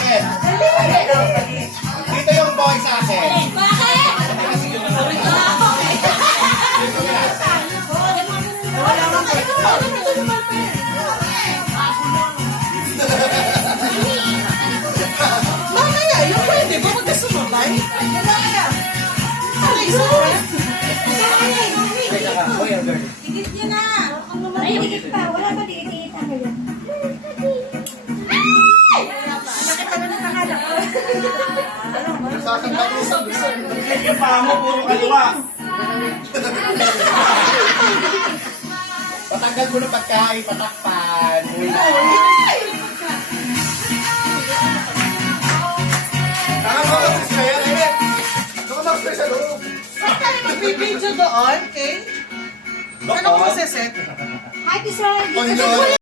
akin. Dito yung boy sa akin. Mamaya, yung pwede ba magkasumabay? Isa pa? Boy or girl? Digit niya na. Ay, digit pa. Wala pa digit-digit na kayo. Sasanggal mo sa gusto. Yung paa mo, puro kaliwa. Patanggal mo ng pagkain, patakpan. Saka mag-express kaya, Emmett. Saka mag-express sa loob. Saan tayo magbibidyo doon, okay? Ano ko masaset? Hi, Tisra. Konyo.